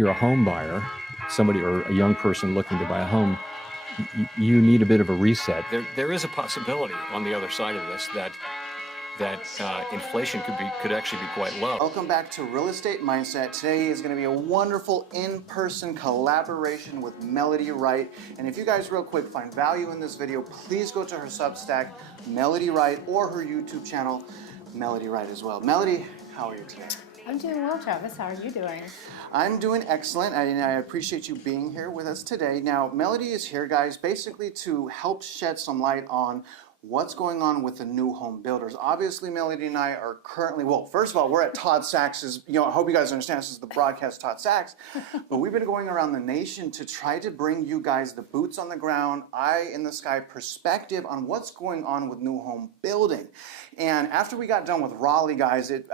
you're a home buyer, somebody or a young person looking to buy a home, you need a bit of a reset. There is a possibility on the other side of this that inflation could actually be quite low. Welcome back to Real Estate Mindset. Today is going to be a wonderful in-person collaboration with Melody Wright. And if you guys real quick find value in this video, please go to her Substack, Melody Wright, or her YouTube channel, Melody Wright as well. Melody, how are you today? I'm doing well, Travis. How are you doing? I'm doing excellent, and I appreciate you being here with us today. Now, Melody is here, guys, basically to help shed some light on what's going on with the new home builders. Obviously, Melody and I are currently, well, first of all, we're at Todd Sachs's, I hope you guys understand this is the broadcast Todd Sachs, but we've been going around the nation to try to bring you guys the boots on the ground, eye in the sky perspective on what's going on with new home building. And after we got done with Raleigh, guys, it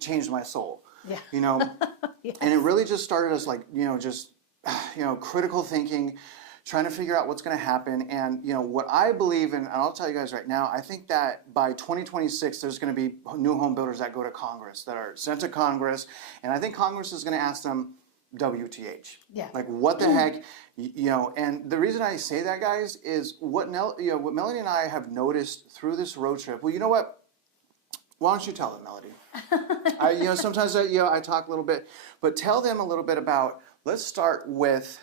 changed my soul. Yeah. Yes. And it really just started us critical thinking, trying to figure out what's going to happen. And, what I believe in, and I'll tell you guys right now, I think that by 2026, there's going to be new home builders that go to Congress, that are sent to Congress. And I think Congress is going to ask them, WTH. Yeah. Like, what the heck? And the reason I say that, guys, is what Melody and I have noticed through this road trip. Well, you know what? Why don't you tell them, Melody? Sometimes I talk a little bit, but tell them a little bit about, let's start with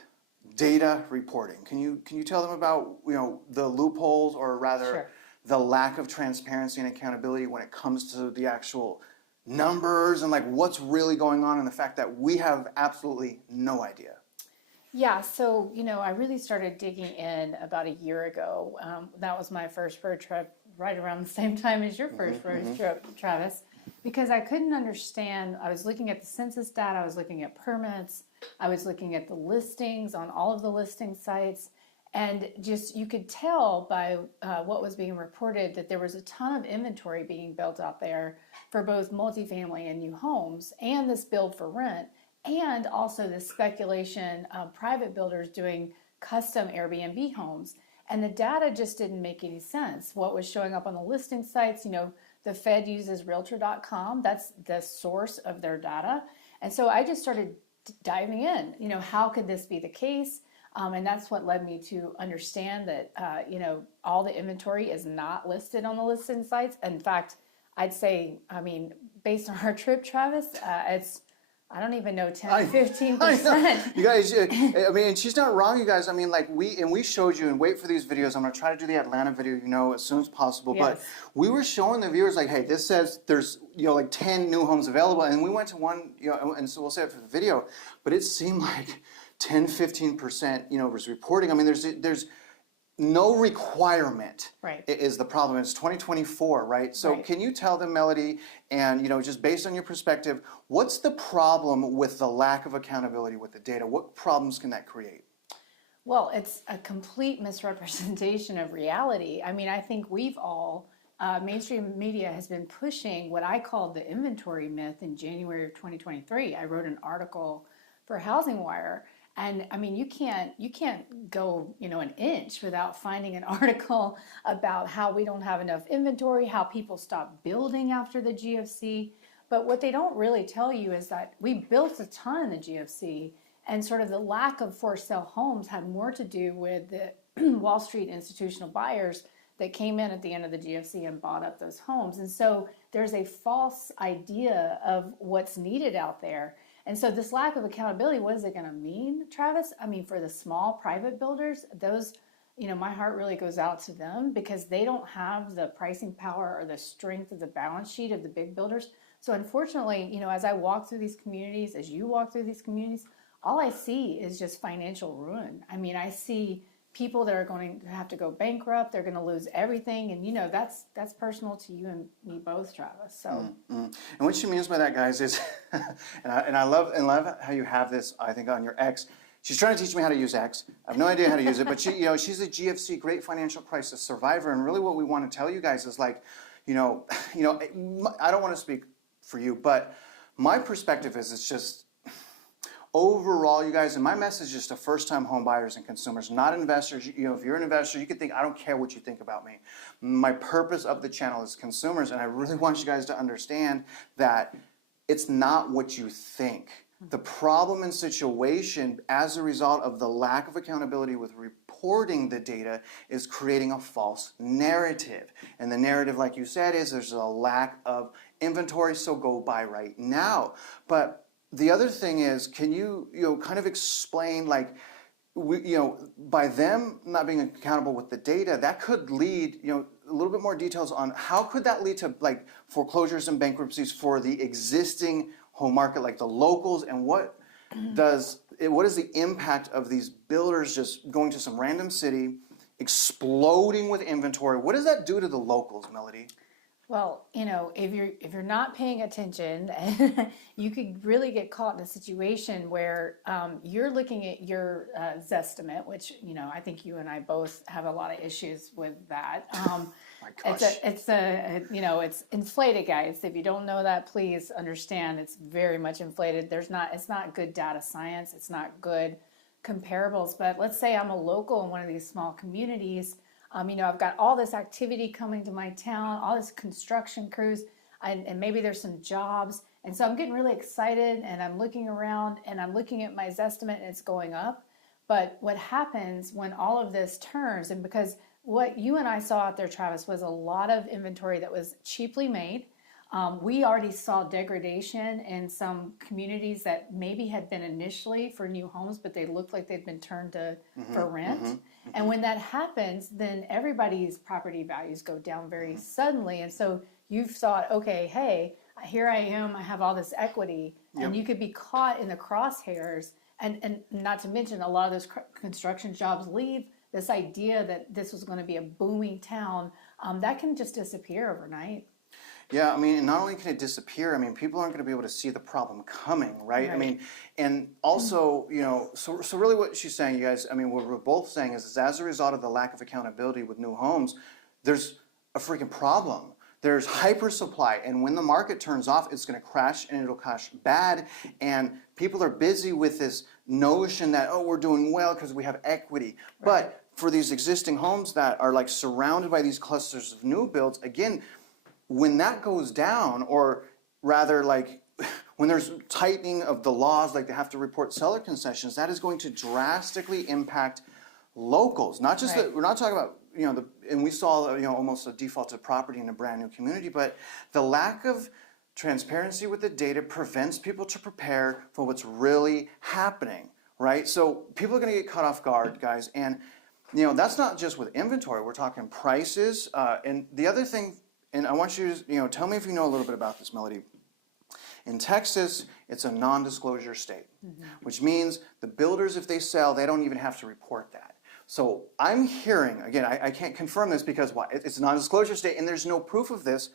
data reporting. Can you tell them about the loopholes, or rather Sure. the lack of transparency and accountability when it comes to the actual numbers and like what's really going on, and the fact that we have absolutely no idea? Yeah, so, I really started digging in about a year ago. That was my first road trip, right around the same time as your first road trip, Travis, because I couldn't understand. I was looking at the census data, I was looking at permits, I was looking at the listings on all of the listing sites, and just you could tell by what was being reported that there was a ton of inventory being built out there for both multifamily and new homes, and this build for rent, and also the speculation of private builders doing custom Airbnb homes. And the data just didn't make any sense. What was showing up on the listing sites, the Fed uses Realtor.com. That's the source of their data. And so I just started diving in, how could this be the case? And that's what led me to understand that, all the inventory is not listed on the listing sites. In fact, I'd say, based on our trip, Travis, it's, I don't even know, 10, 15%. You guys, and she's not wrong, you guys. We showed you, and wait for these videos. I'm going to try to do the Atlanta video, as soon as possible. Yes. But we were showing the viewers, like, hey, this says there's, 10 new homes available. And we went to one, and so we'll say it for the video, but it seemed like 10, 15%, was reporting. There's no requirement, Right. is the problem. It's 2024, right? So Right. Can you tell them, Melody, and just based on your perspective, what's the problem with the lack of accountability with the data? What problems can that create? Well, it's a complete misrepresentation of reality. I think we've all, mainstream media has been pushing what I called the inventory myth in January of 2023. I wrote an article for Housing Wire. And you can't go, an inch without finding an article about how we don't have enough inventory, how people stop building after the GFC. But what they don't really tell you is that we built a ton in the GFC, and sort of the lack of for sale homes had more to do with the Wall Street institutional buyers that came in at the end of the GFC and bought up those homes. And so there's a false idea of what's needed out there. And so this lack of accountability, what is it going to mean, Travis? For the small private builders, those, my heart really goes out to them, because they don't have the pricing power or the strength of the balance sheet of the big builders. So unfortunately, as I walk through these communities, as you walk through these communities, all I see is just financial ruin. I see people that are going to have to go bankrupt. They're going to lose everything, and that's personal to you and me both, Travis. So, And what she means by that, guys, is, and I love how you have this. I think on your X, she's trying to teach me how to use X. I have no idea how to use it, but she's a GFC, great financial crisis survivor, and really what we want to tell you guys is like, I don't want to speak for you, but my perspective is it's just. Overall, you guys, and my message is to first-time home buyers and consumers, not investors. If you're an investor, you can think, I don't care what you think about me. My purpose of the channel is consumers, and I really want you guys to understand that it's not what you think. The problem and situation as a result of the lack of accountability with reporting the data is creating a false narrative. And the narrative, like you said, is there's a lack of inventory, so go buy right now. But the other thing is, can you kind of explain, like, by them not being accountable with the data, that could lead, a little bit more details on how could that lead to like foreclosures and bankruptcies for the existing home market, like the locals, and what is the impact of these builders just going to some random city, exploding with inventory? What does that do to the locals, Melody? Well, if you're not paying attention, you could really get caught in a situation where you're looking at your Zestimate, which I think you and I both have a lot of issues with that. My gosh. It's inflated, guys. If you don't know that, please understand it's very much inflated. It's not good data science. It's not good comparables. But let's say I'm a local in one of these small communities. I've got all this activity coming to my town, all this construction crews, and maybe there's some jobs. And so I'm getting really excited, and I'm looking around, and I'm looking at my Zestimate, and it's going up. But what happens when all of this turns, and because what you and I saw out there, Travis, was a lot of inventory that was cheaply made. We already saw degradation in some communities that maybe had been initially for new homes, but they looked like they'd been turned for rent. And when that happens, then everybody's property values go down very suddenly. And so you've thought, okay, hey, here I am, I have all this equity, and you could be caught in the crosshairs. And not to mention, a lot of those construction jobs leave. This idea that this was going to be a booming town, that can just disappear overnight. Yeah, and not only can it disappear, people aren't going to be able to see the problem coming, right? And also, so really what she's saying, you guys, what we're both saying is as a result of the lack of accountability with new homes, there's a freaking problem. There's hyper supply, and when the market turns off, it's going to crash, and it'll crash bad, and people are busy with this notion that, we're doing well because we have equity. Right. But for these existing homes that are like surrounded by these clusters of new builds, again, when that goes down, or rather like when there's tightening of the laws, like they have to report seller concessions, that is going to drastically impact locals. Not just that, we're not talking about, and we saw, almost a defaulted property in a brand new community, but the lack of transparency with the data prevents people to prepare for what's really happening, right? So people are going to get caught off guard, guys, and that's not just with inventory. We're talking prices, and the other thing. And I want you to, tell me if you know a little bit about this, Melody. In Texas, it's a non-disclosure state, which means the builders, if they sell, they don't even have to report that. So I'm hearing, again, I can't confirm this because it's a non-disclosure state and there's no proof of this,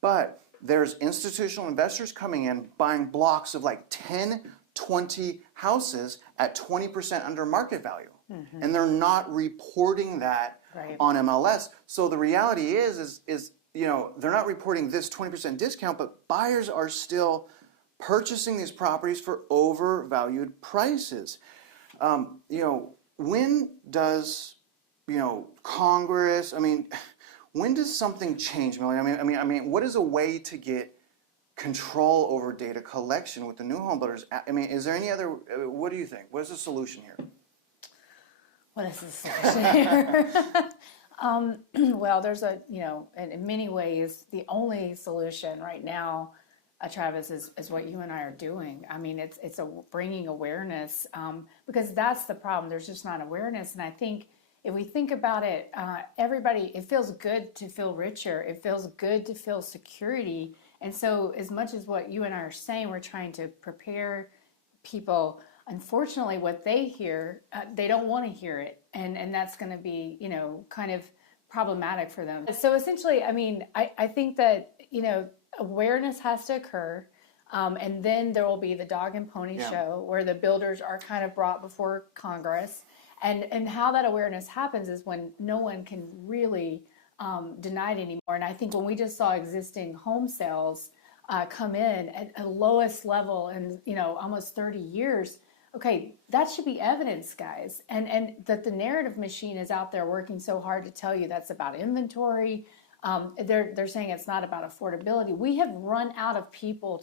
but there's institutional investors coming in buying blocks of like 10, 20 houses at 20% under market value. And they're not reporting that on MLS. So the reality is they're not reporting this 20% discount, but buyers are still purchasing these properties for overvalued prices. When does, Congress, when does something change, Melanie? What is a way to get control over data collection with the new home builders? Is there any other, what do you think? What is the solution here? What is the solution here? Well, there's in many ways, the only solution right now, Travis, is what you and I are doing. It's bringing awareness, because that's the problem. There's just not awareness. And I think if we think about it, it feels good to feel richer. It feels good to feel security. And so as much as what you and I are saying, we're trying to prepare people. Unfortunately, what they hear, they don't want to hear it. And that's going to be, kind of problematic for them. So essentially, I think that, awareness has to occur. And then there will be the dog and pony show where the builders are kind of brought before Congress. And how that awareness happens is when no one can really deny it anymore. And I think when we just saw existing home sales come in at a lowest level in, almost 30 years, okay, that should be evidence, guys. And that the narrative machine is out there working so hard to tell you that's about inventory. They're saying it's not about affordability. We have run out of people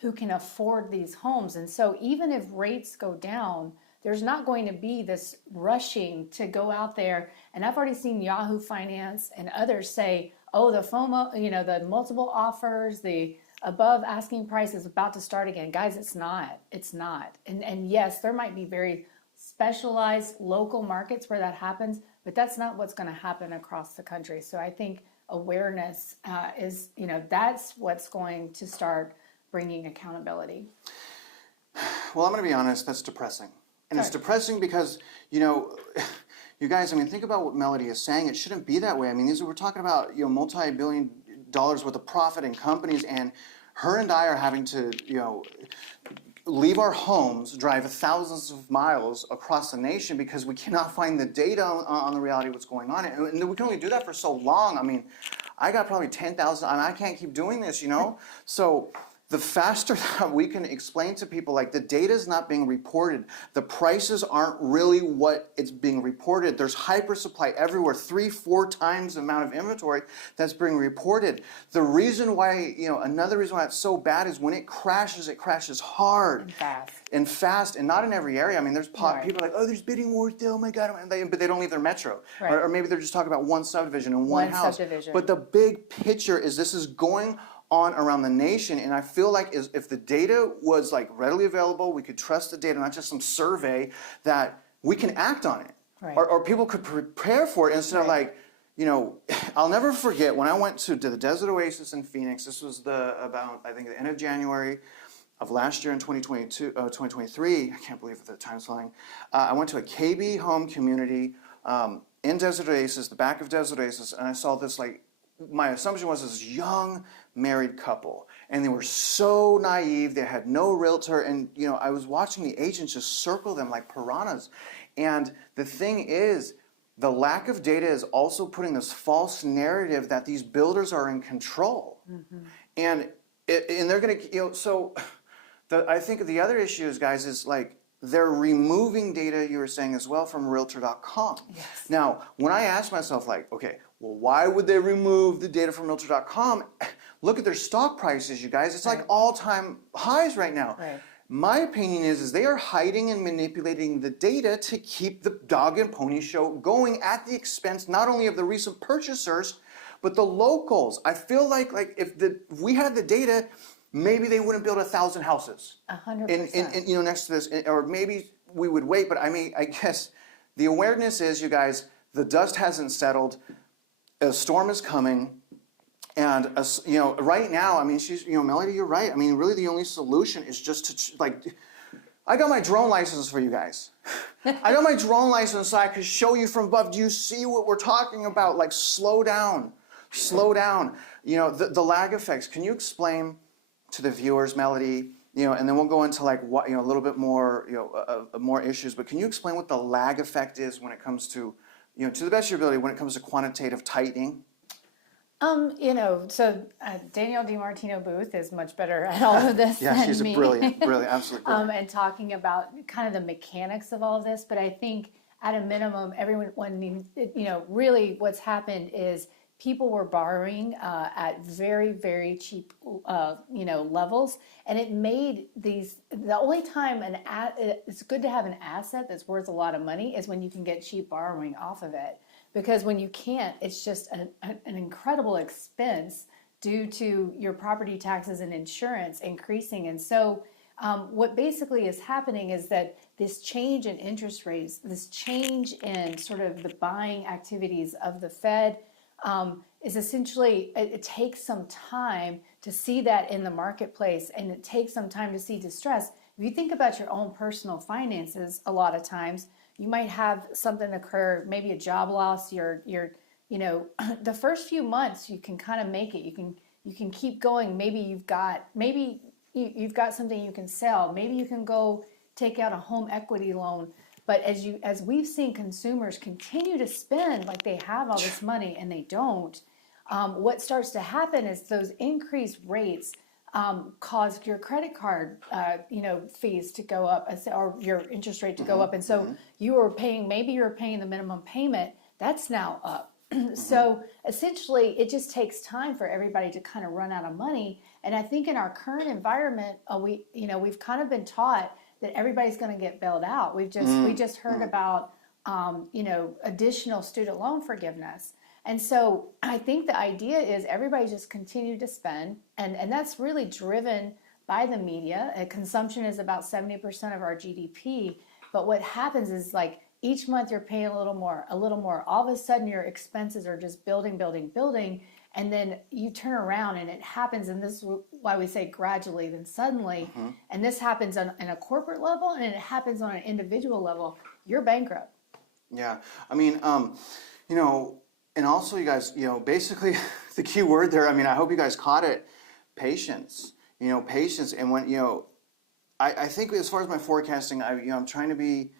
who can afford these homes. And so even if rates go down, there's not going to be this rushing to go out there. And I've already seen Yahoo Finance and others say, oh, the FOMO, the multiple offers, the above asking price is about to start again. Guys, it's not. It's not. And yes, there might be very specialized local markets where that happens, but that's not what's going to happen across the country. So I think awareness is, that's what's going to start bringing accountability. Well, I'm going to be honest, that's depressing. And it's depressing because, you guys, think about what Melody is saying. It shouldn't be that way. We're talking about, multi-billion dollars worth of profit in companies, and her and I are having to, leave our homes, drive thousands of miles across the nation because we cannot find the data on the reality of what's going on. And we can only do that for so long. I got probably 10,000, I can't keep doing this, So the faster that we can explain to people, like, the data is not being reported, the prices aren't really what it's being reported. There's hyper supply everywhere, 3-4 times the amount of inventory that's being reported. The reason why, another reason why it's so bad is when it crashes hard and fast, and not in every area. There's people are like, oh, there's bidding wars, oh my God, but they don't leave their metro. Right. Or maybe they're just talking about one subdivision and one house. Subdivision. But the big picture is this is going on around the nation, and I feel like if the data was like readily available, we could trust the data, not just some survey, that we can act on it, or people could prepare for it instead of like, I'll never forget when I went to the Desert Oasis in Phoenix. This was about I think the end of January of last year in 2023. I can't believe the time's flying. I went to a KB home community in Desert Oasis, the back of Desert Oasis, and I saw this, like, my assumption was this young married couple, and they were so naive. They had no realtor, and I was watching the agents just circle them like piranhas. And the thing is, the lack of data is also putting this false narrative that these builders are in control, and they're going to. So, I think the other issues, guys, is like, they're removing data, you were saying as well, from Realtor.com. Yes. Now, when I ask myself, like, okay, well, why would they remove the data from Realtor.com? Look at their stock prices, you guys. It's like all-time highs right now. Right. My opinion is they are hiding and manipulating the data to keep the dog and pony show going at the expense not only of the recent purchasers, but the locals. I feel like if we had the data, maybe they wouldn't build 1,000 houses 100%. next to this, or maybe we would wait. But I guess the awareness is, you guys, the dust hasn't settled, a storm is coming, and right now, Melody, you're right. Really, the only solution is just to I got my drone license for you guys. I got my drone license so I could show you from above. Do you see what we're talking about? Like, slow down. The lag effects. Can you explain to the viewers, Melody, and then we'll go into like what, a little bit more, more issues, but can you explain what the lag effect is when it comes to, to the best of your ability, when it comes to quantitative tightening? So Danielle DiMartino Booth is much better at all of this Yeah, than she's me. brilliant, absolutely brilliant. And talking about kind of the mechanics of all of this, but I think at a minimum, everyone needs, really what's happened is people were borrowing at very, very cheap, levels, and it made the only time it's good to have an asset that's worth a lot of money is when you can get cheap borrowing off of it. Because when you can't, it's just an incredible expense due to your property taxes and insurance increasing. And so what basically is happening is that this change in interest rates, this change in sort of the buying activities of the Fed, is essentially, it takes some time to see that in the marketplace, and it takes some time to see distress. If you think about your own personal finances, a lot of times, you might have something occur, maybe a job loss, the first few months you can kind of make it. You can keep going. Maybe you've got something you can sell. Maybe you can go take out a home equity loan. But as we've seen consumers continue to spend like they have all this money and they don't, what starts to happen is those increased rates cause your credit card, fees to go up, or your interest rate to go up. And so you were paying, maybe you were paying the minimum payment, that's now up. So essentially, it just takes time for everybody to kind of run out of money. And I think in our current environment, we've kind of been taught that everybody's going to get bailed out. We just heard about additional student loan forgiveness. And so I think the idea is everybody just continue to spend, and that's really driven by the media. Consumption is about 70% of our GDP. But what happens is like each month you're paying a little more. All of a sudden your expenses are just building. And then you turn around and it happens, and this is why we say gradually, then suddenly, and this happens on a corporate level and it happens on an individual level, you're bankrupt. Yeah, I mean, and also you guys, basically the key word there, I mean, I hope you guys caught it, patience. Patience. And when, I think as far as my forecasting, I'm trying to be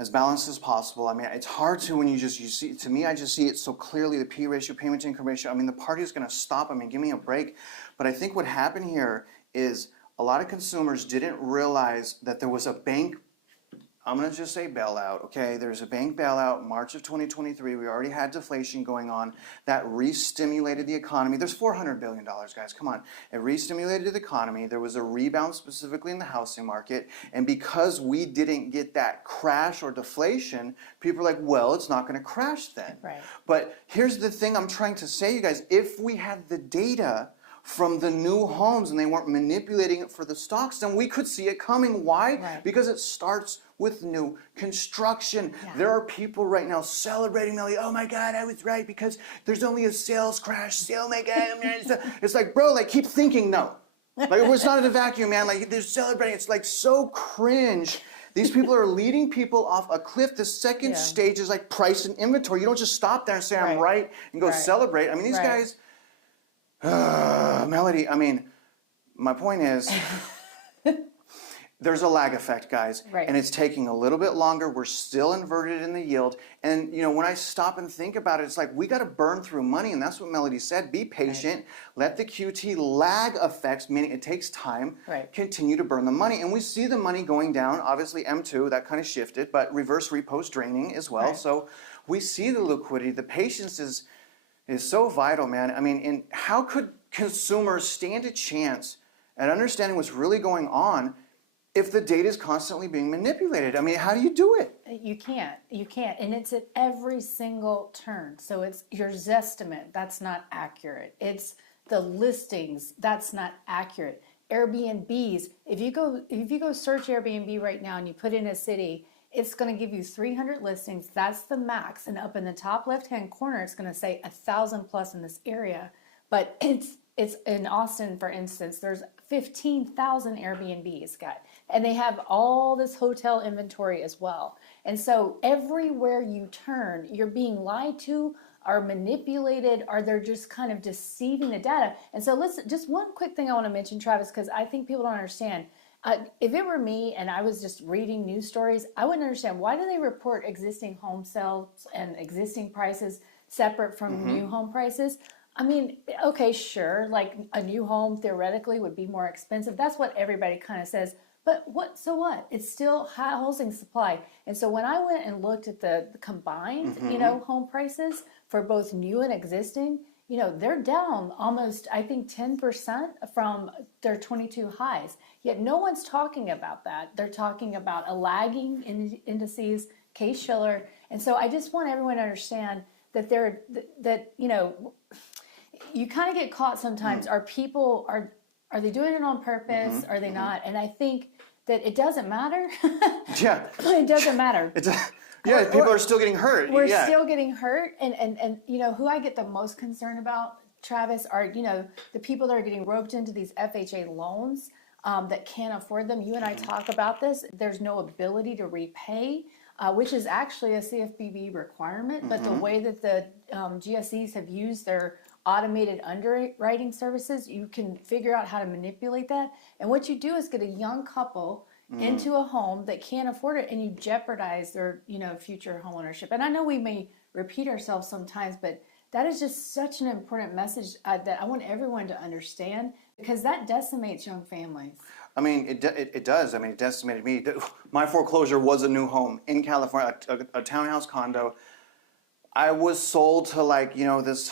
as balanced as possible. I mean, it's hard to when you see, to me, I just see it so clearly, the P ratio, payment to income ratio. I mean, the party is going to stop. I mean, give me a break. But I think what happened here is a lot of consumers didn't realize that there was a bank, I'm going to just say bailout, okay? There's a bank bailout, March of 2023. We already had deflation going on. That re-stimulated the economy. There's $400 billion, guys, come on. It re-stimulated the economy. There was a rebound specifically in the housing market. And because we didn't get that crash or deflation, people are like, well, it's not going to crash then. Right. But here's the thing I'm trying to say, you guys. If we had the data from the new homes and they weren't manipulating it for the stocks, then we could see it coming. Why? Right. Because it starts with new construction. Yeah. There are people right now celebrating, Melly, oh my God, I was right because there's only a sales crash. Oh my God. It's like, bro, like keep thinking no. Like it's not in a vacuum, man. Like they're celebrating. It's like so cringe. These people are leading people off a cliff. The second stage is like price and inventory. You don't just stop there and say I'm right and go celebrate. I mean, these guys, Melody, I mean, my point is, there's a lag effect, guys, and it's taking a little bit longer. We're still inverted in the yield. And, when I stop and think about it, it's like we got to burn through money, and that's what Melody said. Be patient. Let the QT lag effects, meaning it takes time, continue to burn the money. And we see the money going down. Obviously, M2, that kind of shifted, but reverse repo's draining as well. So we see the liquidity. The patience is so vital, man. I mean, and how could consumers stand a chance at understanding what's really going on if the data is constantly being manipulated? I mean, how do you do it? You can't. And it's at every single turn. So it's your Zestimate, that's not accurate. It's the listings, that's not accurate. Airbnbs, if you go search Airbnb right now and you put in a city, it's going to give you 300 listings. That's the max. And up in the top left-hand corner, it's going to say 1,000 plus in this area. But it's in Austin, for instance, there's 15,000 Airbnbs, and they have all this hotel inventory as well. And so everywhere you turn, you're being lied to, or manipulated, or they're just kind of deceiving the data. And so just one quick thing I want to mention, Travis, because I think people don't understand. If it were me and I was just reading news stories, I wouldn't understand why do they report existing home sales and existing prices separate from new home prices. I mean, okay, sure, like a new home theoretically would be more expensive. That's what everybody kind of says. But so what? It's still high housing supply. And so when I went and looked at the combined, home prices for both new and existing, they're down almost, I think, 10% from their 22 highs. Yet no one's talking about that. They're talking about a lagging indices, Case-Shiller. And so I just want everyone to understand that you kind of get caught sometimes. Are they doing it on purpose? Are they not? And I think that it doesn't matter. Yeah. It doesn't matter. People are still getting hurt. We're still getting hurt. And who I get the most concerned about, Travis, are, the people that are getting roped into these FHA loans that can't afford them. You and I talk about this. There's no ability to repay, which is actually a CFPB requirement. But the way that the GSEs have used their automated underwriting services, you can figure out how to manipulate that. And what you do is get a young couple into a home that can't afford it, and you jeopardize their future home ownership. And I know we may repeat ourselves sometimes, but that is just such an important message that I want everyone to understand, because that decimates young families. I mean, it does. I mean, it decimated me. My foreclosure was a new home in California, a townhouse condo. I was sold to like, this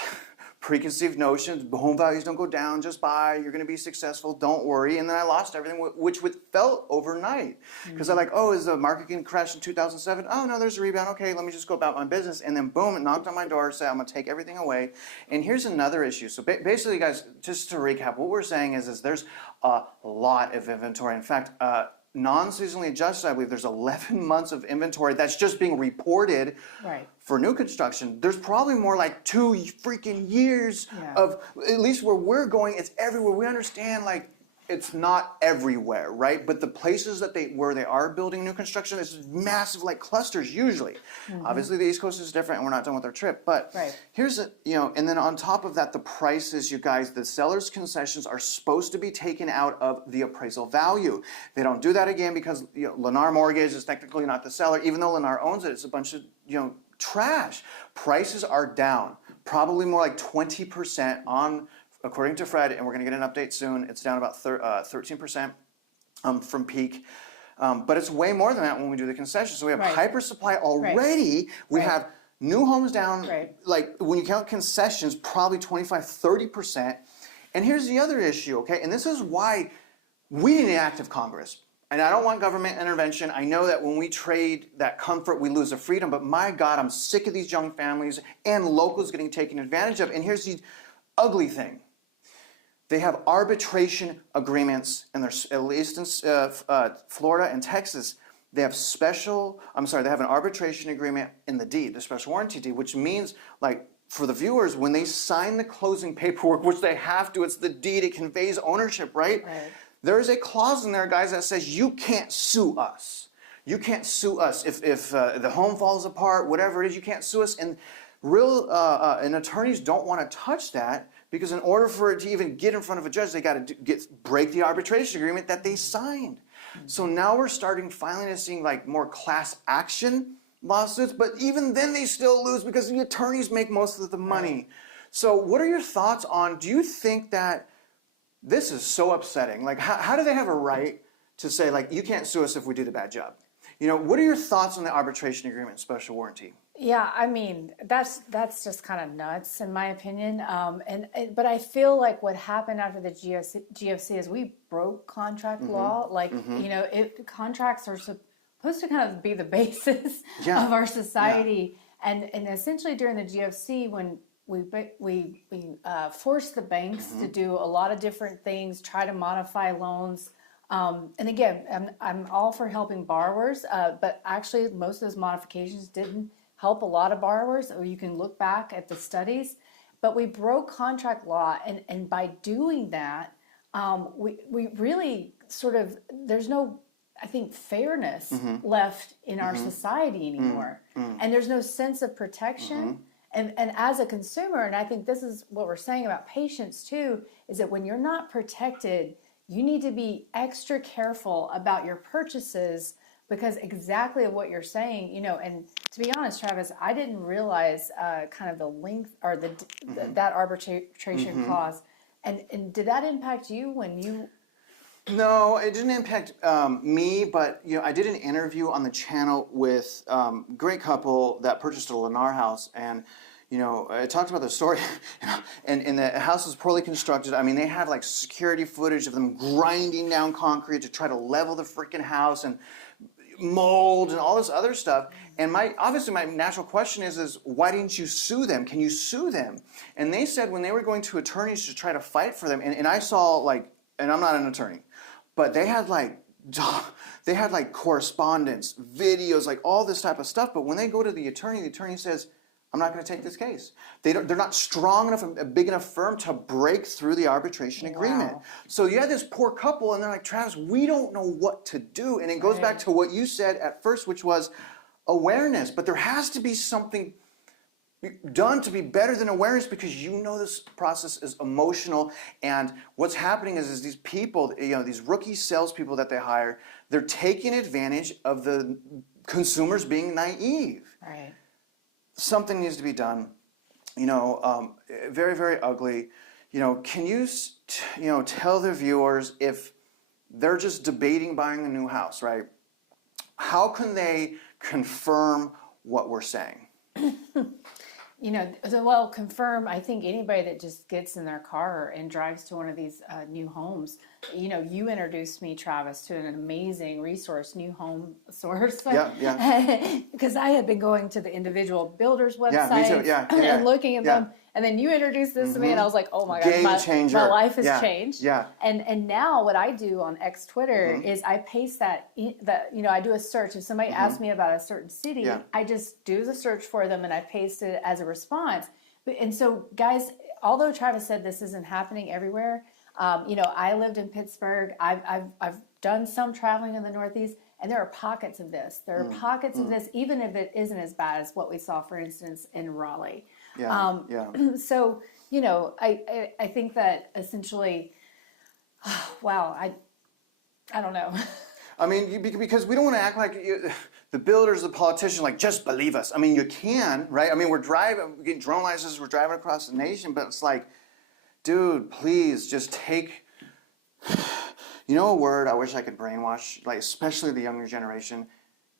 preconceived notions, home values don't go down, just buy, you're going to be successful, don't worry. And then I lost everything, which felt overnight. Because I'm like, oh, is the market going to crash in 2007? Oh, no, there's a rebound. Okay, let me just go about my business. And then boom, it knocked on my door, said, I'm going to take everything away. And here's another issue. So basically, guys, just to recap, what we're saying is there's a lot of inventory. In fact, non-seasonally adjusted, I believe there's 11 months of inventory that's just being reported for new construction. There's probably more like 2 freaking years of, at least where we're going, it's everywhere. We understand like it's not everywhere, right? But the places that where they are building new construction, it's massive like clusters usually. Obviously the East Coast is different and we're not done with our trip, but here's and then on top of that, the prices, you guys, the seller's concessions are supposed to be taken out of the appraisal value. They don't do that again because Lennar Mortgage is technically not the seller, even though Lennar owns it. It's a bunch of trash. Prices are down, probably more like 20% on, according to Fred, and we're going to get an update soon. It's down about 13% from peak. But it's way more than that when we do the concessions. So we have hyper supply already. We have new homes down, like when you count concessions, probably 25-30%. And here's the other issue, okay? And this is why we need an active Congress. And I don't want government intervention. I know that when we trade that comfort, we lose the freedom. But my God, I'm sick of these young families and locals getting taken advantage of. And here's the ugly thing. They have arbitration agreements, and there's at least in Florida and Texas, they have they have an arbitration agreement in the deed, the special warranty deed, which means, like, for the viewers, when they sign the closing paperwork, which they have to, it's the deed, it conveys ownership, right? There's a clause in there, guys, that says you can't sue us. You can't sue us if the home falls apart, whatever it is, you can't sue us. And and attorneys don't want to touch that, because in order for it to even get in front of a judge, they got to break the arbitration agreement that they signed. So now we're finally seeing like more class action lawsuits, but even then they still lose because the attorneys make most of the money. So what are your thoughts on, do you think that this is so upsetting? Like how do they have a right to say like, you can't sue us if we do the bad job? What are your thoughts on the arbitration agreement and special warranty? Yeah, I mean, that's just kind of nuts in my opinion. But I feel like what happened after the GFC is we broke contract law. Like, contracts are supposed to kind of be the basis of our society. And essentially during the GFC, when we forced the banks to do a lot of different things, try to modify loans. And again, I'm all for helping borrowers, but actually most of those modifications didn't help a lot of borrowers. Or you can look back at the studies, but we broke contract law, and by doing that, we really sort of, there's no, I think, fairness left in our society anymore, and there's no sense of protection. And as a consumer, and I think this is what we're saying about patients too, is that when you're not protected, you need to be extra careful about your purchases, because exactly what you're saying, and to be honest, Travis, I didn't realize kind of the length or that arbitration clause. And did that impact you when you? No, it didn't impact me, but I did an interview on the channel with a great couple that purchased a Lennar house, and I talked about the story, and the house was poorly constructed. I mean, they had like security footage of them grinding down concrete to try to level the freaking house, and mold and all this other stuff. And obviously my natural question is why didn't you sue them? Can you sue them? And they said when they were going to attorneys to try to fight for them, and I saw like, and I'm not an attorney, but they had like correspondence, videos, like all this type of stuff. But when they go to the attorney says, I'm not going to take this case. They're not strong enough, a big enough firm to break through the arbitration agreement. So you had this poor couple, and they're like, Travis, we don't know what to do. And it goes back to what you said at first, which was awareness. But there has to be something done to be better than awareness, because this process is emotional. And what's happening is these people, these rookie salespeople that they hire, they're taking advantage of the consumers being naive. Right. Something needs to be done. Very, very ugly. Can you, tell the viewers, if they're just debating buying a new house, right? How can they confirm what we're saying? Well, confirm, I think anybody that just gets in their car and drives to one of these new homes, you introduced me, Travis, to an amazing resource, New Home Source. Yeah. Because I had been going to the individual builders' websites Yeah, me too. Yeah. and looking at them. And then you introduced this to me, and I was like, oh my Game God, changer. my life has Yeah. changed. Yeah. And now what I do on X Twitter is I paste that I do a search. If somebody asks me about a certain city, I just do the search for them and I paste it as a response. And so, guys, although Travis said this isn't happening everywhere, I lived in Pittsburgh. I've done some traveling in the Northeast, and there are pockets of this. There are pockets of this, even if it isn't as bad as what we saw, for instance, in Raleigh. So, I think that essentially, wow, I don't know. I mean, because we don't want to act like the builders, the politicians, like, just believe us. I mean, you can, right? I mean, we're getting drone licenses, we're driving across the nation, but it's like, dude, please just take, a word I wish I could brainwash, like, especially the younger generation,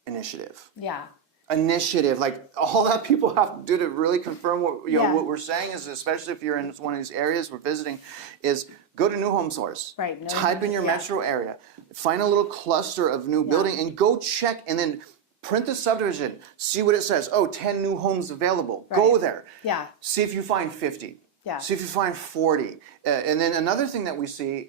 initiative. Yeah. Initiative, like all that people have to do to really confirm what what we're saying is, especially if you're in one of these areas we're visiting, is go to New Home Source. Right. Type in your metro area, find a little cluster of new building, and go check, and then print the subdivision. See what it says. Oh, 10 new homes available. Right. Go there. Yeah. See if you find 50. Yeah. See if you find 40. And then another thing that we see.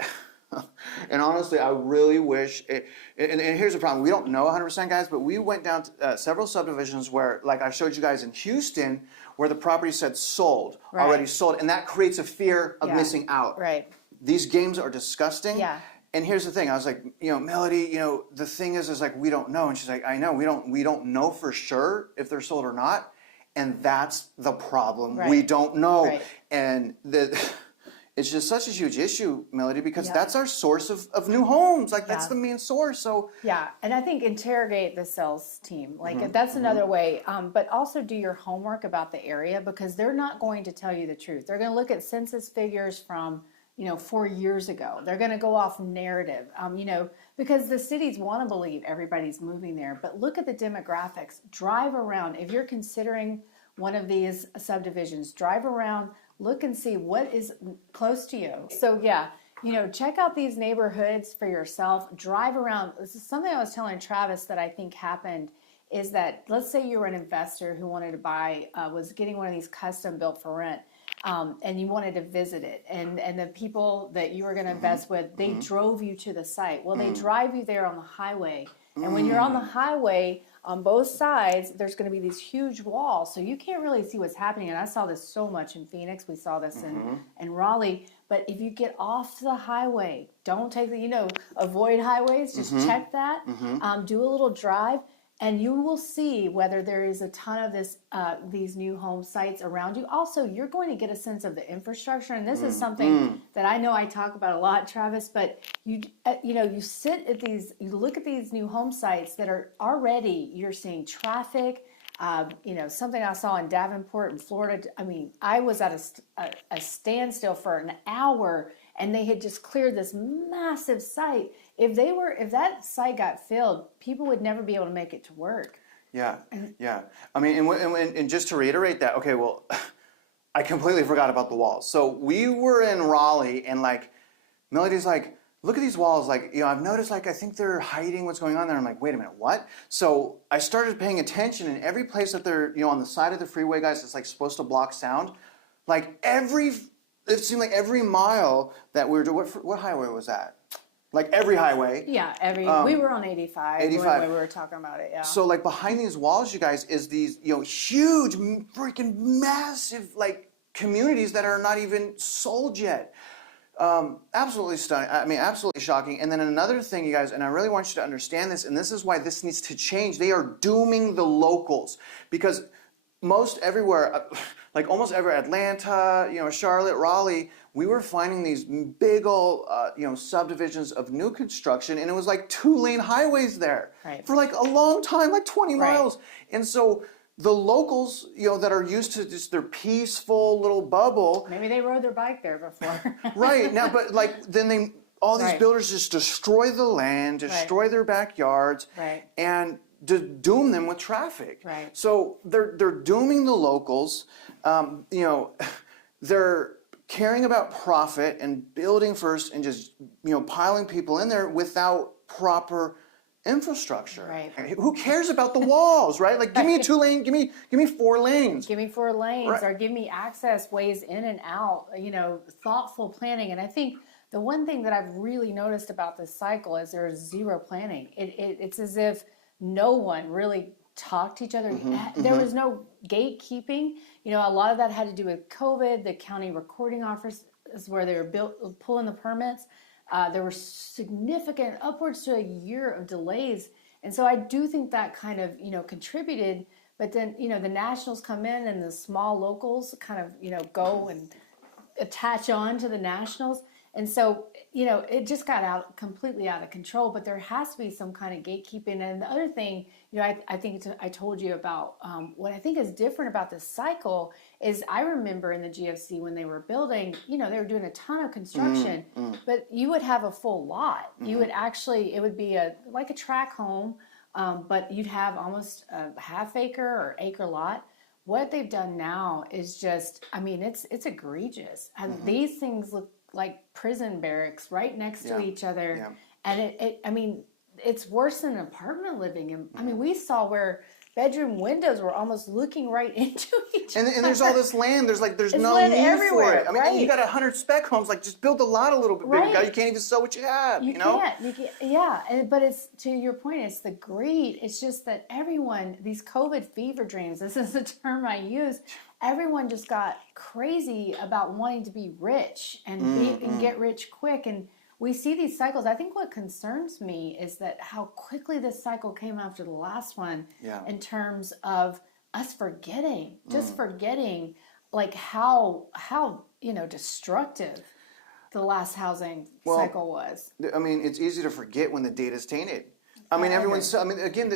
And honestly, I really wish, and here's the problem, we don't know 100%, guys, but we went down to several subdivisions where, like I showed you guys in Houston, where the property said sold, already sold, and that creates a fear of missing out. Right. These games are disgusting. Yeah. And here's the thing, I was like, Melody, the thing is like, we don't know. And she's like, I know, we don't know for sure if they're sold or not. And that's the problem. Right. We don't know. Right. And it's just such a huge issue, Melody, because that's our source of new homes. Like, that's the main source. So yeah, and I think interrogate the sales team. Like, that's another way. But also do your homework about the area, because they're not going to tell you the truth. They're going to look at census figures from 4 years ago. They're going to go off narrative. Because the cities want to believe everybody's moving there. But look at the demographics. Drive around. If you're considering one of these subdivisions, drive around. Look and see what is close to you. So check out these neighborhoods for yourself. Drive around. This is something I was telling Travis that I think happened, is that let's say you were an investor who wanted to buy, was getting one of these custom built for rent, and you wanted to visit it. And the people that you were going to invest with, they drove you to the site. Well, they drive you there on the highway. And when you're on the highway, on both sides, there's going to be these huge walls, so you can't really see what's happening. And I saw this so much in Phoenix. We saw this in Raleigh. But if you get off the highway, don't take avoid highways. Just check that. Do a little drive, and you will see whether there is a ton of these new home sites around you. Also, you're going to get a sense of the infrastructure, and this is something that I know I talk about a lot, Travis. But you sit at these, you look at these new home sites that are already, you're seeing traffic. Something I saw in Davenport in Florida. I mean, I was at a standstill for an hour, and they had just cleared this massive site. If that site got filled, people would never be able to make it to work. Yeah. I mean, and just to reiterate that, okay, well, I completely forgot about the walls. So we were in Raleigh, and like, Melody's like, look at these walls. Like, I've noticed, like, I think they're hiding what's going on there. I'm like, wait a minute, what? So I started paying attention, and every place that they're, on the side of the freeway, guys, it's like supposed to block sound. Like it seemed like every mile that we were doing, what highway was that? Like every highway. Yeah, we were on 85. 85. When we were talking about it, yeah. So like behind these walls, you guys, is these, huge, freaking massive, like, communities that are not even sold yet. Absolutely stunning. I mean, absolutely shocking. And then another thing, you guys, and I really want you to understand this, and this is why this needs to change. They are dooming the locals, because most everywhere, like almost everywhere, Atlanta, Charlotte, Raleigh, we were finding these big old, subdivisions of new construction, and it was like 2-lane highways there for like a long time, like 20 miles. And so the locals, that are used to just their peaceful little bubble. Maybe they rode their bike there before. Right. Now, but like then all these builders just destroy the land, destroy their backyards, and doom them with traffic. Right. So they're dooming the locals. You know, they're caring about profit and building first and just, you know, piling people in there without proper infrastructure. Right. Who cares about the walls, right? Like, give me a 2-lane, give me 4 lanes. Give me 4 lanes, Right. or give me access ways in and out, you know, thoughtful planning. And I think the one thing that I've really noticed about this cycle is there's zero planning. It's as if no one really talked to each other. There was no gatekeeping. You know, a lot of that had to do with COVID, the county recording office is where they were pulling the permits. There were significant, upwards to a year of delays. And so I do think that kind of, you know, contributed. But then, you know, the nationals come in and the small locals kind of, you know, go and attach on to the nationals. And so, you know, it just got completely out of control. But there has to be some kind of gatekeeping. And the other thing, you know, I think I told you about what I think is different about this cycle is I remember in the GFC when they were building, you know, they were doing a ton of construction, but you would have a full lot. You would actually, it would be like a track home, but you'd have almost a half acre or acre lot. What they've done now is just, I mean, it's egregious. And these things look like prison barracks right next to each other. Yeah. And I mean, it's worse than apartment living. And I mean, we saw where bedroom windows were almost looking right into each other. And there's all this land. There's no land need for everywhere, it. I mean, right. you got 100 spec homes. Like, just build the lot a little bit bigger. Right. You can't even sell what you have. You know. You can't. Yeah. But it's, to your point, it's the greed. It's just that everyone, these COVID fever dreams, this is the term I use, everyone just got crazy about wanting to be rich and get rich quick. And we see these cycles. I think what concerns me is that how quickly this cycle came after the last one in terms of us forgetting, just forgetting like how you know, destructive the last housing cycle was. I mean, it's easy to forget when the data's tainted. I mean, again,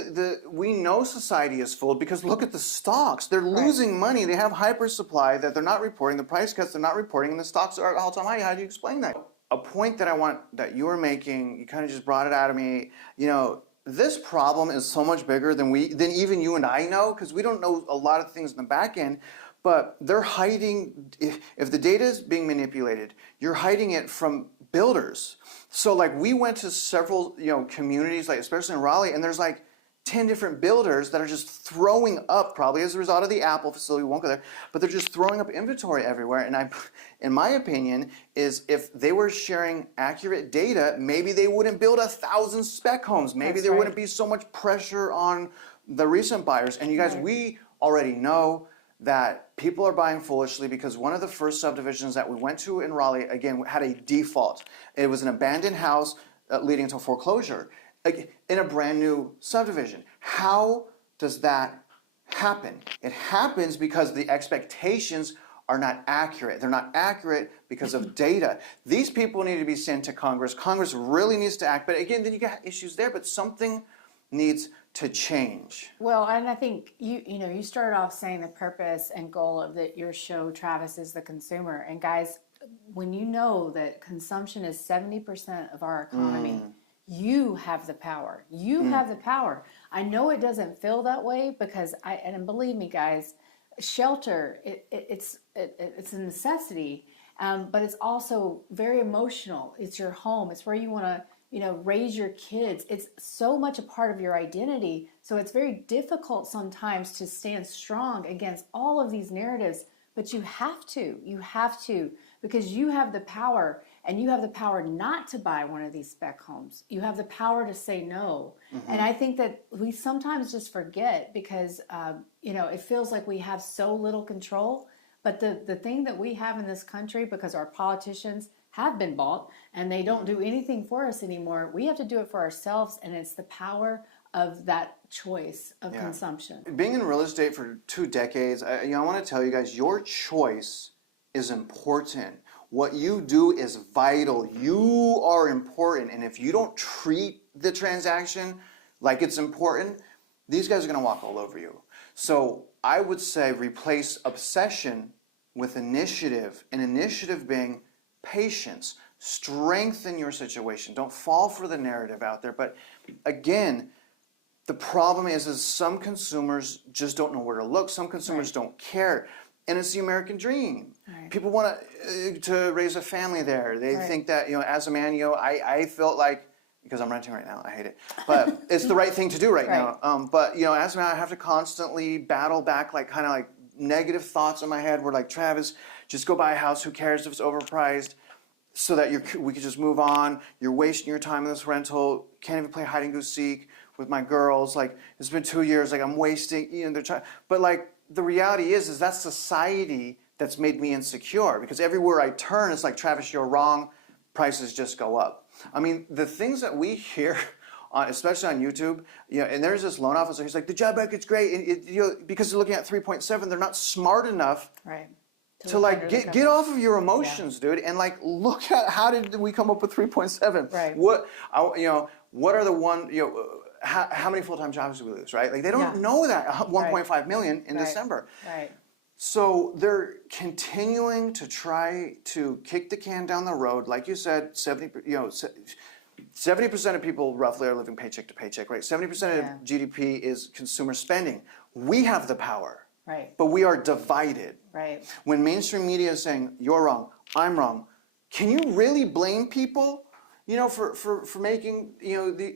we know society is full because look at the stocks. They're losing money. They have hyper supply that they're not reporting. The price cuts they're not reporting, and the stocks are at all-time high. How do you explain that? A point that I want that you were making, you kind of just brought it out of me. You know, this problem is so much bigger than even you and I know, because we don't know a lot of things in the back end. But they're hiding, if the data is being manipulated, you're hiding it from builders. So like we went to several, you know, communities, like especially in Raleigh, and there's like 10 different builders that are just throwing up, probably as a result of the Apple facility, we won't go there, but they're just throwing up inventory everywhere. And in my opinion, is if they were sharing accurate data, maybe they wouldn't build 1,000 spec homes. Maybe there wouldn't be so much pressure on the recent buyers. And you guys, we already know that people are buying foolishly because one of the first subdivisions that we went to in Raleigh, again, had a default. It was an abandoned house leading to foreclosure in a brand new subdivision. How does that happen? It happens because the expectations are not accurate. They're not accurate because of data. These people need to be sent to Congress. Congress really needs to act. But again, then you got issues there, but something needs to change. Well, and I think you started off saying the purpose and goal of your show, Travis, is the consumer. And guys, when you know that consumption is 70% of our economy, you have the power. You have the power. I know it doesn't feel that way because and believe me, guys, shelter it's a necessity, but it's also very emotional. It's your home. It's where you want to raise your kids. It's so much a part of your identity. So it's very difficult sometimes to stand strong against all of these narratives, but you have to, because you have the power, and you have the power not to buy one of these spec homes. You have the power to say no. And I think that we sometimes just forget because, it feels like we have so little control, but the thing that we have in this country, because our politicians have been bought and they don't do anything for us anymore, we have to do it for ourselves, and it's the power of that choice of consumption. Being in real estate for 2 decades, I want to tell you guys, your choice is important. What you do is vital. You are important, and if you don't treat the transaction like it's important, these guys are going to walk all over you. So I would say replace obsession with initiative, and initiative being patience. Strengthen your situation. Don't fall for the narrative out there. But again, The problem is some consumers just don't know where to look. Some consumers don't care. And it's the American dream. Right. People want to raise a family there. They think that, as a man, I felt like, because I'm renting right now, I hate it, but it's the right thing to do right now. But, as a man, I have to constantly battle back kind of negative thoughts in my head where Travis, just go buy a house, who cares if it's overpriced, so that we could just move on. You're wasting your time in this rental, can't even play hide and go seek with my girls. It's been 2 years, I'm wasting, they're trying, but the reality is that's society that's made me insecure, because everywhere I turn, it's Travis, you're wrong, prices just go up. I mean, the things that we hear, especially on YouTube, and there's this loan officer, he's like, the job market's great, and because they're looking at 3.7, they're not smart enough to get off of your emotions, dude, and look at how did we come up with 3.7? Right. What are the how many full-time jobs do we lose, right? They don't know that 1.5 million in December. Right. So they're continuing to try to kick the can down the road. Like you said, 70% of people roughly are living paycheck to paycheck, right? 70% of GDP is consumer spending. We have the power, but we are divided. Right. When mainstream media is saying, you're wrong, I'm wrong, can you really blame people, for making,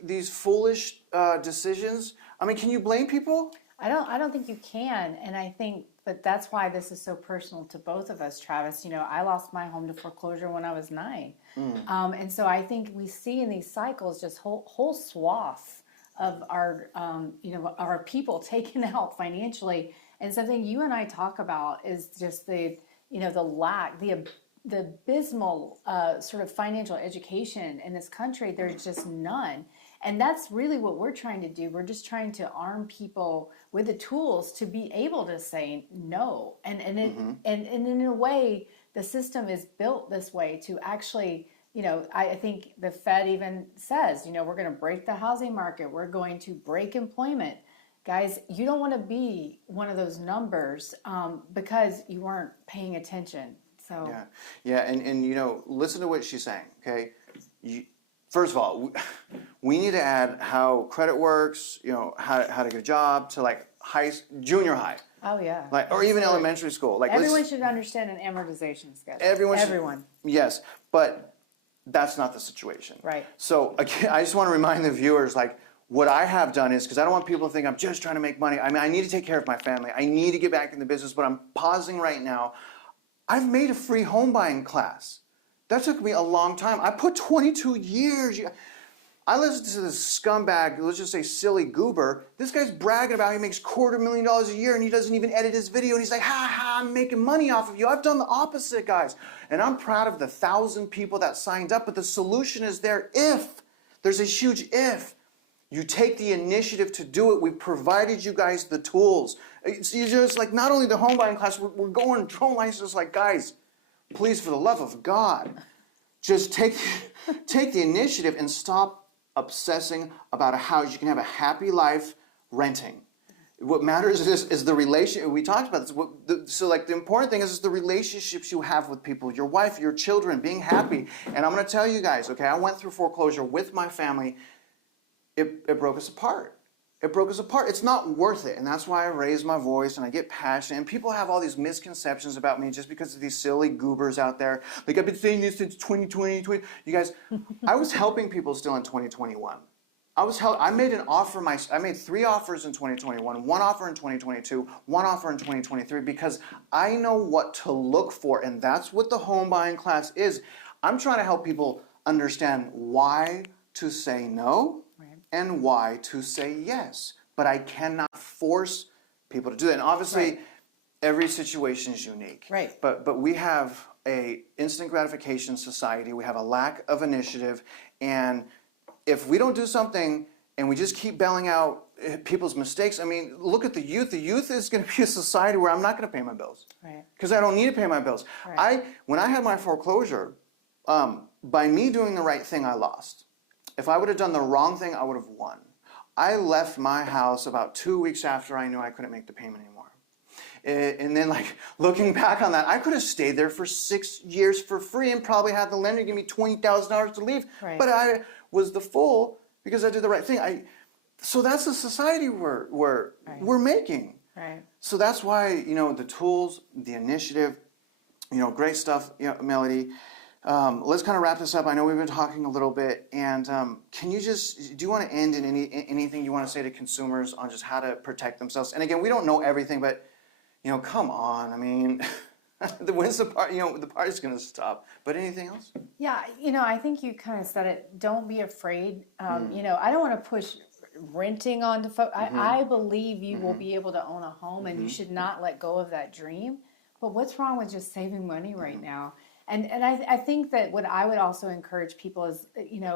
these foolish decisions? I mean, can you blame people? I don't think you can, and I think but that's why this is so personal to both of us, Travis. I lost my home to foreclosure when I was 9. And so I think we see in these cycles just whole swaths of our, our people taken out financially. And something you and I talk about is just the lack, the abysmal sort of financial education in this country. There's just none. And that's really what we're trying to do. We're just trying to arm people with the tools to be able to say no. And in a way, the system is built this way to actually, I think the Fed even says, we're going to break the housing market. We're going to break employment. Guys, you don't want to be one of those numbers because you weren't paying attention. So and listen to what she's saying, okay? First of all, we need to add how credit works, how to get a job to junior high. Oh yeah. Or even elementary school. Everyone should understand an amortization schedule. Everyone. Yes, but that's not the situation. Right. So again, I just want to remind the viewers, what I have done is, because I don't want people to think I'm just trying to make money. I mean, I need to take care of my family. I need to get back in the business, but I'm pausing right now. I've made a free home buying class. That took me a long time. I put 22 years. I listened to this scumbag, let's just say silly goober. This guy's bragging about he makes $250,000 a year and he doesn't even edit his video. And he's like, I'm making money off of you. I've done the opposite, guys. And I'm proud of the 1,000 people that signed up. But the solution is there if. There's a huge if. You take the initiative to do it. We've provided you guys the tools. It's just not only the home buying class, we're going drone license. Guys, please, for the love of God, just take the initiative and stop obsessing about a house. You can have a happy life renting. What matters is the relationship. We talked about this. The important thing is the relationships you have with people, your wife, your children, being happy. And I'm going to tell you guys, okay, I went through foreclosure with my family. It broke us apart. It broke us apart. It's not worth it. And that's why I raise my voice and I get passionate. And people have all these misconceptions about me just because of these silly goobers out there. I've been saying this since 2020. You guys, I was helping people still in 2021. I made an offer. I made 3 offers in 2021, 1 offer in 2022, 1 offer in 2023, because I know what to look for. And that's what the home buying class is. I'm trying to help people understand why to say no. And why to say yes. But I cannot force people to do that. And obviously, every situation is unique. Right. But we have a instant gratification society. We have a lack of initiative. And if we don't do something and we just keep bailing out people's mistakes, I mean, look at the youth. The youth is going to be a society where I'm not going to pay my bills. Right. Because I don't need to pay my bills. Right. When I had my foreclosure, by me doing the right thing, I lost. If I would have done the wrong thing, I would have won. I left my house about 2 weeks after I knew I couldn't make the payment anymore. And then looking back on that, I could have stayed there for 6 years for free and probably had the lender give me $20,000 to leave. Right. But I was the fool because I did the right thing. So that's the society we're making. Right. So that's why, the tools, the initiative, great stuff, Melody. Let's kind of wrap this up. I know we've been talking a little bit, and do you want to end in anything you want to say to consumers on just how to protect themselves? And again, we don't know everything, but, come on. I mean, when's the party's going to stop? But anything else? Yeah, I think you kind of said it. Don't be afraid. I don't want to push renting onto folks. I believe you will be able to own a home, and you should not let go of that dream. But what's wrong with just saving money right now? And I think that what I would also encourage people is,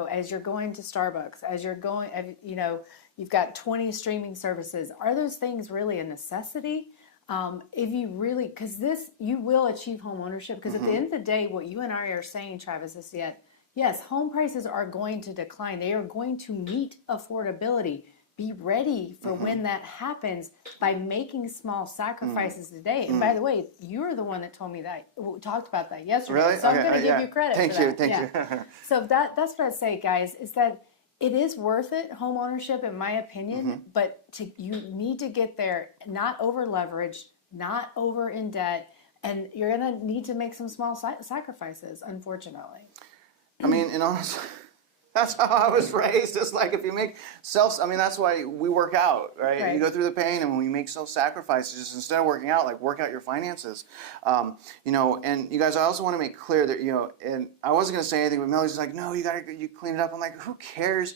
as you're going to Starbucks, as you're going, you've got 20 streaming services. Are those things really a necessity? If you really, because you will achieve home ownership. Because at the end of the day, what you and I are saying, Travis, is that yes, home prices are going to decline. They are going to meet affordability. Be ready for when that happens by making small sacrifices today. And by the way, you're the one that told me that, talked about that yesterday. Really? So I'm going to give you credit for that. Thank you. So that's what I say, guys, is that it is worth it, home ownership, in my opinion, but you need to get there, not over leveraged, not over in debt, and you're going to need to make some small sacrifices, unfortunately. I mean, and honestly, that's how I was raised. It's like if you make that's why we work out, right? You go through the pain, and when we make self-sacrifices, just instead of working out, work out your finances. And you guys, I also want to make clear that, and I wasn't going to say anything, but Melody's like, no, you clean it up. I'm like, who cares?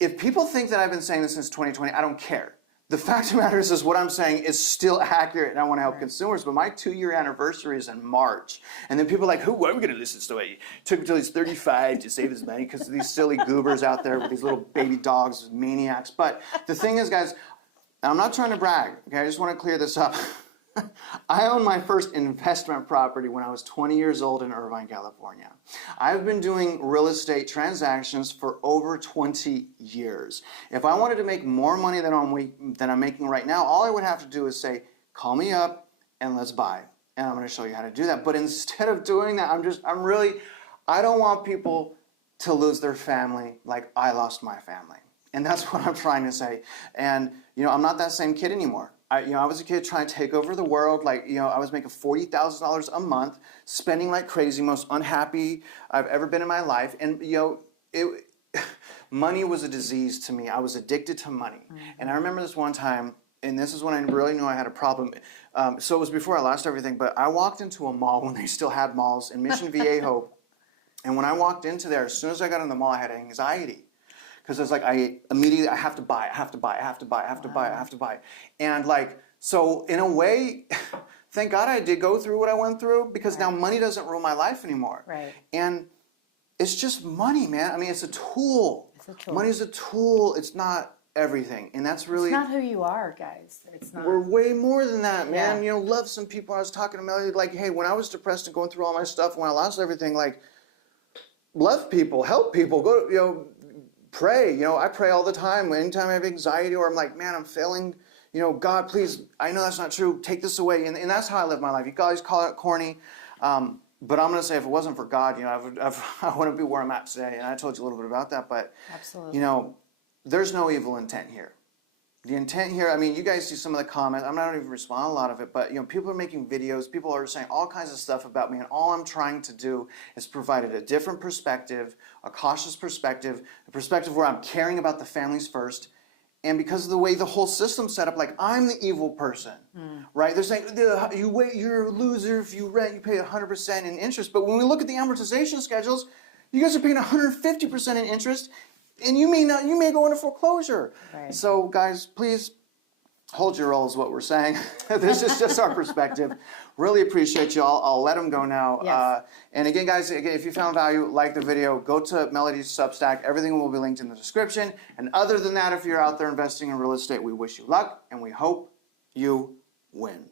If people think that I've been saying this since 2020, I don't care. The fact of the matter is what I'm saying is still accurate, and I want to help consumers. But my 2-year anniversary is in March, and then people are like, "Who? Why are we going to listen to it? He took until he's 35 to save his money because of these silly goobers out there with these little baby dogs, maniacs." But the thing is, guys, I'm not trying to brag. Okay, I just want to clear this up. I owned my first investment property when I was 20 years old in Irvine, California. I've been doing real estate transactions for over 20 years. If I wanted to make more money than I'm making right now, all I would have to do is say, call me up and let's buy. And I'm going to show you how to do that. But instead of doing that, I don't want people to lose their family like I lost my family. And that's what I'm trying to say. And, I'm not that same kid anymore. I was a kid trying to take over the world. I was making $40,000 a month, spending like crazy, most unhappy I've ever been in my life. And, money was a disease to me. I was addicted to money. And I remember this one time, and this is when I really knew I had a problem. So it was before I lost everything, but I walked into a mall when they still had malls in Mission Viejo. And when I walked into there, as soon as I got in the mall, I had anxiety. Because it's like I have to buy. And so in a way, thank God I did go through what I went through, because now money doesn't rule my life anymore. Right. And it's just money, man. I mean, it's a tool. Money's a tool. It's not everything. And that's really... It's not who you are, guys. It's not. We're way more than that, man. Love some people. I was talking to Melody, hey, when I was depressed and going through all my stuff, when I lost everything, love people, help people, go, pray. I pray all the time. Anytime I have anxiety or I'm like, man, I'm failing, God, please, I know that's not true. Take this away. And that's how I live my life. You guys call it corny. But I'm going to say if it wasn't for God, I wouldn't be where I'm at today. And I told you a little bit about that. But, absolutely. There's no evil intent here. The intent here, you guys see some of the comments. I'm not even responding a lot of it, but people are making videos. People are saying all kinds of stuff about me, and all I'm trying to do is provide a different perspective, a cautious perspective, a perspective where I'm caring about the families first. And because of the way the whole system's set up, I'm the evil person, right? They're saying you're a loser if you rent. You pay 100% in interest. But when we look at the amortization schedules, you guys are paying 150% in interest. And you may go into foreclosure. Right. So guys, please hold your roll is what we're saying. This is just our perspective. Really appreciate you all. I'll let them go now. Yes. And again, guys, if you found value, like the video, go to Melody's Substack. Everything will be linked in the description. And other than that, if you're out there investing in real estate, we wish you luck and we hope you win.